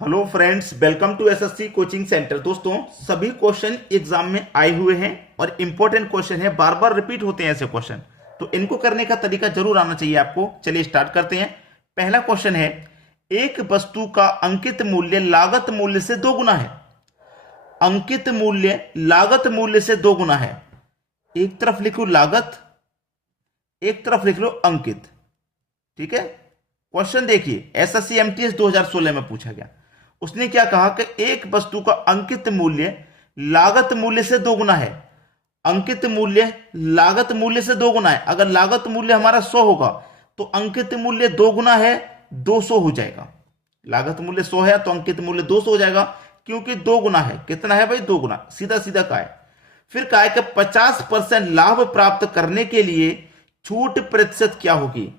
Hello friends, welcome to SSC coaching centre. दोस्तों, सभी question exam में आए हुए हैं और इंपॉर्टेंट क्वेश्चन है, बार बार रिपीट होते हैं ऐसे क्वेश्चन, तो इनको करने का तरीका जरूर आना चाहिए आपको। चलिए स्टार्ट करते हैं। पहला क्वेश्चन है, एक वस्तु का अंकित मूल्य लागत मूल्य से दो गुना है। अंकित मूल्य लागत मूल्य से दो गुना है। एक तरफ लिखो लागत, एक तरफ लिख लो अंकित। ठीक है, क्वेश्चन देखिए, एसएससी एमटीएस 2016 में पूछा गया। उसने क्या कहा कि एक वस्तु का अंकित मूल्य लागत मूल्य से दो गुना है। अंकित मूल्य लागत मूल्य से दो गुना है। अगर लागत मूल्य हमारा 100 होगा तो अंकित मूल्य दो गुना है, 200 हो जाएगा। लागत मूल्य 100 है तो अंकित मूल्य 200 हो जाएगा, क्योंकि दो गुना है। कितना है भाई? दो गुना। सीधा सीधा का है। फिर कहा है कि 50% लाभ प्राप्त करने के लिए छूट प्रतिशत क्या होगी।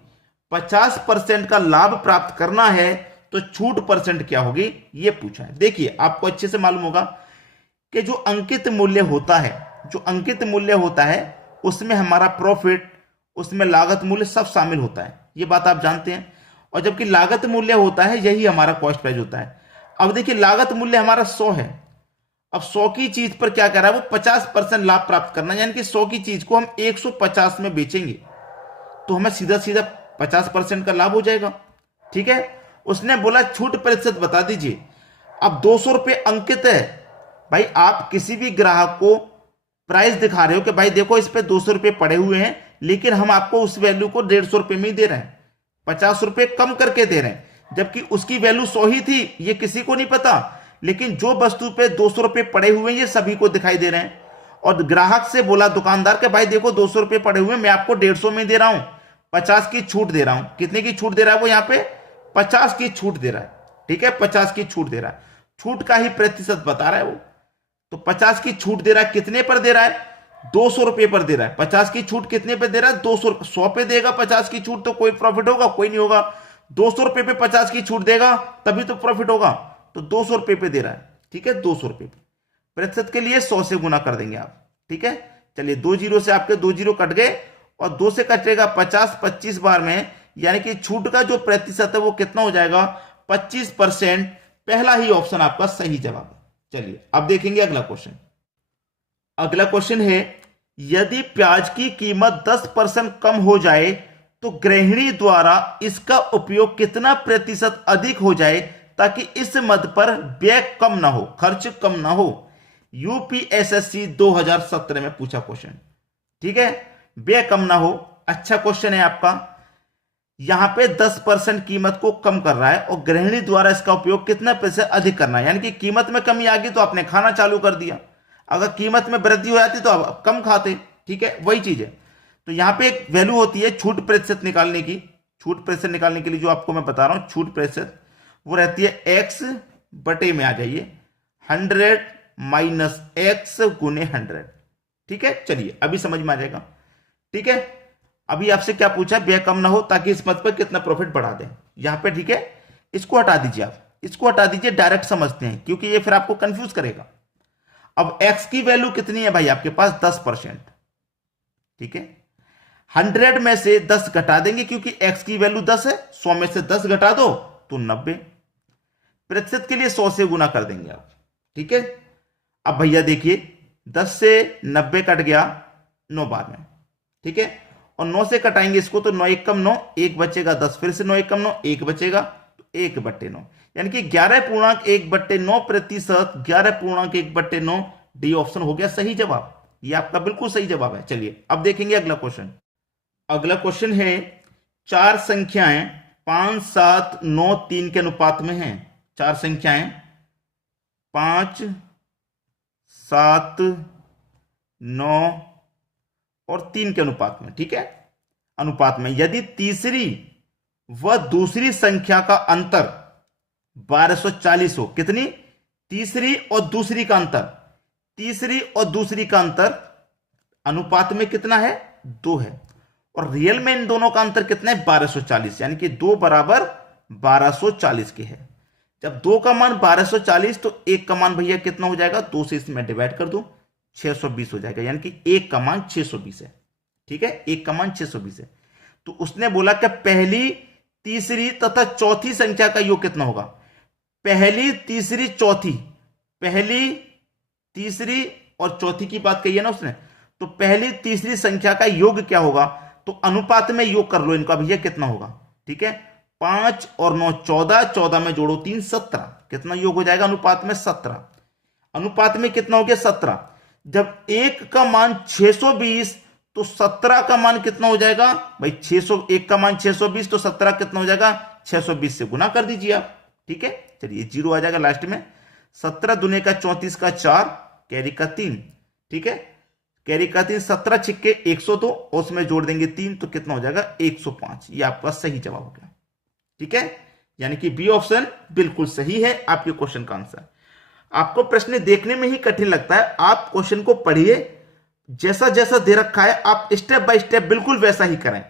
50% का लाभ प्राप्त करना है तो छूट परसेंट क्या होगी, यह पूछा है। देखिए, आपको अच्छे से मालूम होगा कि जो अंकित मूल्य होता है, जो अंकित मूल्य होता है उसमें हमारा प्रॉफिट, उसमें लागत मूल्य सब शामिल होता है। ये बात आप जानते हैं। और जबकि लागत मूल्य होता है यही हमारा कॉस्ट प्राइस होता है। अब देखिए, लागत मूल्य हमारा 100 है। अब 100 की चीज पर क्या कर रहा है वो? 50% लाभ प्राप्त करना, यानी कि 100 की चीज को हम 150 में बेचेंगे तो हमें सीधा सीधा 50% का लाभ हो जाएगा। ठीक है। उसने बोला छूट प्रतिशत बता दीजिए। अब 200 रुपये अंकित है। भाई, आप किसी भी ग्राहक को प्राइस दिखा रहे हो कि भाई देखो इस पे 200 रुपये पड़े हुए हैं, लेकिन हम आपको उस वैल्यू को 150 रुपये में ही दे रहे हैं, 50 रुपये कम करके दे रहे हैं, जबकि उसकी वैल्यू 100 ही थी। ये किसी को नहीं पता, लेकिन जो वस्तु पे 200 रुपये पड़े हुए हैं ये सभी को दिखाई दे रहे हैं। और ग्राहक से बोला दुकानदार के भाई देखो 200 रुपये पड़े हुए हैं, मैं आपको 150 में दे रहा हूं, 50 की छूट दे रहा हूं। कितने की छूट दे रहा है वो? यहां पे 50 की छूट दे रहा है। ठीक है, 50 की छूट दे रहा है। छूट का ही प्रतिशत बता रहा है वो। तो 50 की छूट दे रहा है, कितने पर दे रहा है? 200 रुपये पर दे रहा है। 50 की छूट कितने पे दे रहा है? 200। 100 पे देगा 50 की छूट तो कोई प्रॉफिट होगा? कोई नहीं होगा। 200 रुपये पे 50 की छूट देगा तभी तो प्रॉफिट होगा। तो 200 रुपये पे दे रहा है। ठीक है, 200 रुपये पे। प्रतिशत के लिए 100 से गुना कर देंगे आप। ठीक है, चलिए, 2 जीरो से आपके 2 जीरो कट गए और 2 से कटेगा 50 25 बार में, यानी कि छूट का जो प्रतिशत है वो कितना हो जाएगा? 25%। पहला ही ऑप्शन आपका सही जवाब है। चलिए अब देखेंगे अगला क्वेश्चन। अगला क्वेश्चन है, यदि प्याज की कीमत 10% कम हो जाए तो गृहिणी द्वारा इसका उपयोग कितना प्रतिशत अधिक हो जाए ताकि इस मद पर व्यय कम ना हो, खर्च कम ना हो। यूपीएसएससी 2017 में पूछा क्वेश्चन। ठीक है, व्यय कम ना हो। अच्छा क्वेश्चन है आपका। यहां पे 10% कीमत को कम कर रहा है और गृहिणी द्वारा इसका उपयोग कितना प्रतिशत अधिक करना है, यानी कि कीमत में कमी आ गई तो आपने खाना चालू कर दिया। अगर कीमत में वृद्धि हो जाती तो आप कम खाते। ठीक है, वही चीज है। तो यहां पे एक वैल्यू होती है छूट प्रतिशत निकालने की। छूट प्रतिशत निकालने के लिए जो आपको मैं बता रहा हूं छूट प्रतिशत, वो रहती है एक्स बटे में आ जाइए 100 माइनस एक्स गुने 100। ठीक है, चलिए अभी समझ में आ जाएगा। ठीक है, अभी आपसे क्या पूछा? व्यय कम ना हो ताकि इस मद पर कितना प्रॉफिट बढ़ा दें यहां पे। ठीक है, इसको हटा दीजिए, आप इसको हटा दीजिए, डायरेक्ट समझते हैं क्योंकि ये फिर आपको कंफ्यूज करेगा। अब x की वैल्यू कितनी है भाई? आपके पास 10%। ठीक है, 100 में से 10 घटा देंगे क्योंकि x की वैल्यू 10 है। 100 में से 10 घटा दो तो 90। प्रतिशत के लिए 100 से गुना कर देंगे आप। ठीक है, अब भैया देखिए 10 से 90 कट गया 9 बार में। ठीक है, और 9 से कटाएंगे इसको तो 9 एक कम 9, एक बचेगा 10, फिर से 9 एक कम 9, एक बचेगा तो 1/9, यानी कि 11.1/9 प्रतिशत। 11.1/9 डी ऑप्शन हो गया सही जवाब। ये आपका बिल्कुल सही जवाब है। चलिए अब देखेंगे अगला क्वेश्चन। अगला क्वेश्चन है, चार संख्याएं 5 7 9 3 के अनुपात में हैं। चार संख्याएं 5 7 9 और 3 के अनुपात में। ठीक है, अनुपात में यदि तीसरी व दूसरी संख्या का अंतर 1240 हो। कितनी? तीसरी और दूसरी का अंतर। तीसरी और दूसरी का अंतर अनुपात में कितना है? 2 है। और रियल में इन दोनों का अंतर कितना है? 1240, यानी कि 2 बराबर 1240 के है। जब 2 का मान 1240 तो 1 का मान भैया कितना हो जाएगा? 2 से इसमें डिवाइड कर दूं, 620 हो जाएगा, यानी कि 1 का मान 620 है। ठीक है, 1 का मान 620 है। तो उसने बोला कि पहली, तीसरी तथा चौथी संख्या का योग कितना होगा? पहली, तीसरी, चौथी, पहली, तीसरी और चौथी की बात कही है ना उसने, तो पहली तीसरी संख्या का योग क्या होगा, तो अनुपात में योग कर लो इनका भैया, कितना होगा, ठीक है, 5 और 9 14, 14 में जोड़ो 3 17, कितना योग हो जाएगा अनुपात में 17, अनुपात में कितना हो गया 17। जब एक का मान 620 तो 17 का मान कितना हो जाएगा भाई, 601 का मान 620 तो 17 कितना हो जाएगा, 620 से गुना कर दीजिए आप, ठीक है, चलिए 0 आ जाएगा लास्ट में। 17 दुने का 34 का 4, कैरी का 3, ठीक है, कैरी का 3, 17 छिक्के 102 और उसमें जोड़ देंगे 3 तो कितना हो जाएगा 105। ये आपका सही जवाब हो गया, ठीक है, यानी कि बी ऑप्शन बिल्कुल सही है आपके क्वेश्चन का आंसर। आपको प्रश्न देखने में ही कठिन लगता है, आप क्वेश्चन को पढ़िए, जैसा जैसा दे रखा है आप स्टेप बाय स्टेप बिल्कुल वैसा ही करें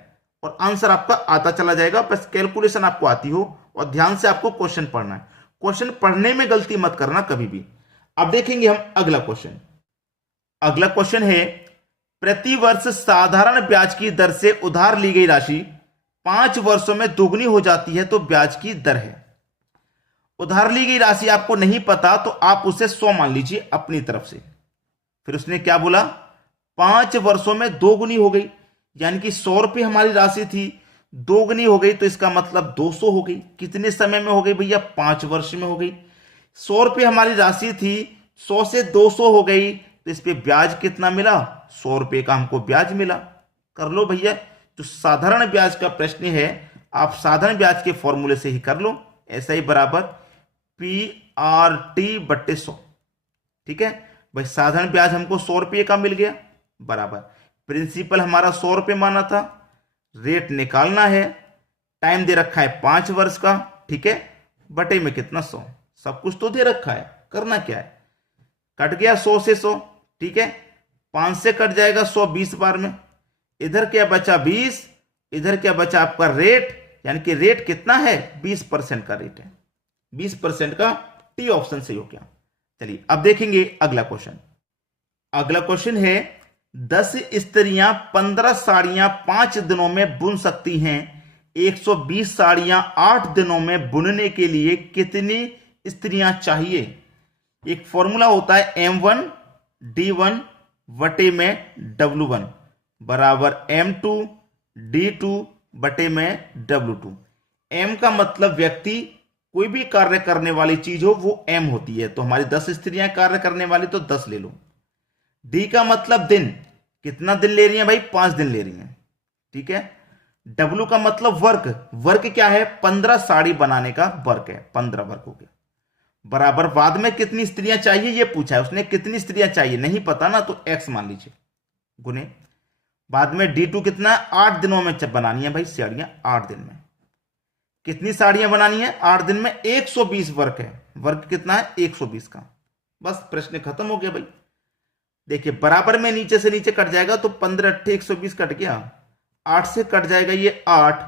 और आंसर आपका आता चला जाएगा। बस कैलकुलेशन आपको आती हो और ध्यान से आपको क्वेश्चन पढ़ना है, क्वेश्चन पढ़ने में गलती मत करना कभी भी। अब देखेंगे हम अगला क्वेश्चन। अगला क्वेश्चन है, प्रति वर्ष साधारण ब्याज की दर से उधार ली गई राशि 5 वर्षों में दोगुनी हो जाती है तो ब्याज की दर है। उधार ली गई राशि आपको नहीं पता तो आप उसे 100 मान लीजिए अपनी तरफ से। फिर उसने क्या बोला, 5 वर्षों में दोगुनी हो गई, यानी कि 100 रुपये हमारी राशि थी, दोगुनी हो गई तो इसका मतलब 200 हो गई। कितने समय में हो गई भैया, 5 वर्ष में हो गई। 100 रुपये हमारी राशि थी, 100 से 200 हो गई तो इस पे ब्याज कितना मिला, 100 रुपये का हमको ब्याज मिला। कर लो भैया, जो साधारण ब्याज का प्रश्न है आप साधारण ब्याज के फॉर्मूले से ही कर लो, ऐसा ही बराबर PRT बट्टे 100, ठीक है भाई। साधारण ब्याज हमको 100 रुपये का मिल गया, बराबर प्रिंसिपल हमारा 100 रुपये माना था, रेट निकालना है, टाइम दे रखा है 5 वर्ष का, ठीक है, बटे में कितना 100, सब कुछ तो दे रखा है, करना क्या है, कट गया 100 से 100, ठीक है, 5 से कट जाएगा 100 20 बार में, इधर क्या बचा 20, इधर क्या बचा आपका रेट, यानी कि रेट कितना है 20% का रेट है, 20% का टी ऑप्शन सही हो गया। चलिए अब देखेंगे अगला क्वेश्चन। अगला क्वेश्चन है, 10 स्त्रियां 15 साड़ियां 5 दिनों में बुन सकती हैं, 120 साड़ियां 8 दिनों में बुनने के लिए कितनी स्त्रियां चाहिए। एक फॉर्मूला होता है M1 D1 बटे में W1 बराबर M2 D2 बटे में W2। M का मतलब व्यक्ति, कोई भी कार्य करने वाली चीज हो वो M होती है, तो हमारी 10 स्त्रियां कार्य करने वाली तो 10 ले लो। D का मतलब दिन, कितना दिन ले रही हैं भाई, 5 दिन ले रही हैं, ठीक है। W का मतलब वर्क, वर्क क्या है 15 साड़ी बनाने का वर्क है, 15 वर्क हो गया, बराबर बाद में कितनी स्त्रियां चाहिए ये पूछा है उसने, कितनी स्त्रियां चाहिए नहीं पता ना तो X मान लीजिए, गुने बाद में D2 कितना है 8 दिनों में बनानी है भाई साड़ियां, 8 दिन में कितनी साड़ियां बनानी है 8 दिन में, 120 वर्क है, वर्क कितना है 120 का, बस प्रश्न खत्म हो गया भाई। देखिए बराबर में नीचे से नीचे कट जाएगा तो 15 8 120 कट गया, 8 से कट जाएगा ये 8,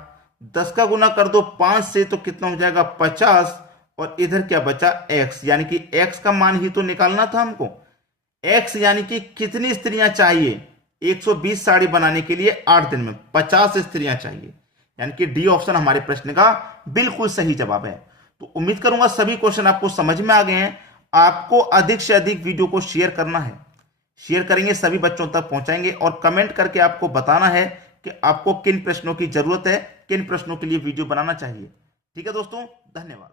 10 का गुना कर दो 5 से तो कितना हो जाएगा 50, और इधर क्या बचा X, यानी कि X का मान ही तो निकालना था हमको, X यानी कि कितनी स्त्रियां चाहिए 120 साड़ी बनाने के लिए 8 दिन में 50 स्त्रियां चाहिए, यानी कि डी ऑप्शन हमारे प्रश्न का बिल्कुल सही जवाब है। तो उम्मीद करूंगा सभी क्वेश्चन आपको समझ में आ गए हैं। आपको अधिक से अधिक वीडियो को शेयर करना है, शेयर करेंगे सभी बच्चों तक पहुंचाएंगे और कमेंट करके आपको बताना है कि आपको किन प्रश्नों की जरूरत है, किन प्रश्नों के लिए वीडियो बनाना चाहिए। ठीक है दोस्तों, धन्यवाद।